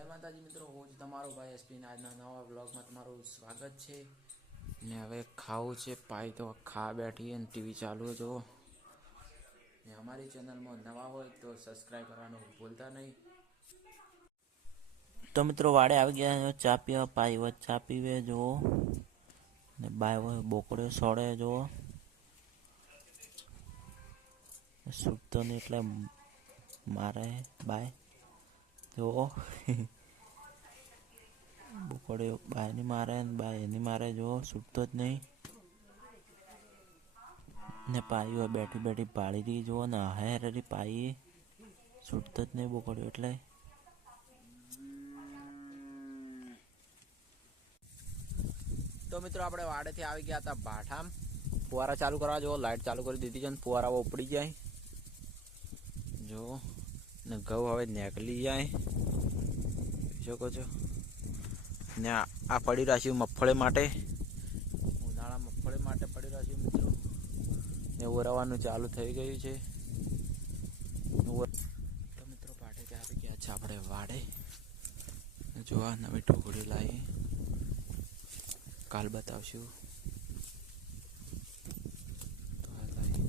જય માતાજી મિત્રો, હું જ તમારો ભાઈ એસપી આજના નવા બ્લોગમાં તમારું સ્વાગત છે. ને હવે ખાવું છે પાઈ તો ખા બેઠી અને ટીવી ચાલુ જો ને અમારી ચેનલમાં નવા હોય તો સબસ્ક્રાઈબ કરવાનું ભૂલતા નહીં. તો મિત્રો, વાડે આવી ગયા ચા પીવા. પાઈ વચ ચા પીવે જો ને બાય હોય બોકડ્યો સોડે જો સૂટતો નહીં એટલે મારે બાય. જો બોકડ્યો બાયની મારે બાય એની મારે જો સૂટતો જ નહીં. ને પાયું બેઠી બેઠી પાડી રહી જુઓ ને હેરી પાઈ સૂટતો જ નહીં બોકડ્યો એટલે. તો મિત્રો આપણે વાડેથી આવી ગયા હતા ભાઠામ. ફુવારા ચાલુ કરવા જુઓ લાઈટ ચાલુ કરી દીધી છે ને ફુવારા ઉપડી જાય. જો. ને ઘઉં હવે નેકલી જાય. શકો છો. ને આ પડી રાખ્યું મગફળી માટે. ઉનાળા મગફળી માટે પડી રાખ્યું મિત્રો. ને ઓરવાનું ચાલુ થઈ ગયું છે. તો મિત્રો પાટેથી આવી ગયા છે આપણે વાડે. જોવા નવી ઢોકળી લાવી. કાલ બતાવશું તો આ લાવી.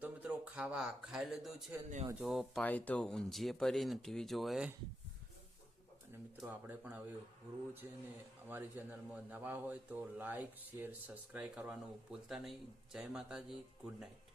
તો મિત્રો ખાવા ખાઈ લીધું છે ને જો પાય તો ઊંઝીએ પડીને ટીવી જોવે. અને મિત્રો, આપણે પણ હવે પૂરું છે ને અમારી ચેનલમાં નવા હોય તો લાઈક શેર સબસ્ક્રાઈબ કરવાનું ભૂલતા નહીં. જય માતાજી ગુડ નાઇટ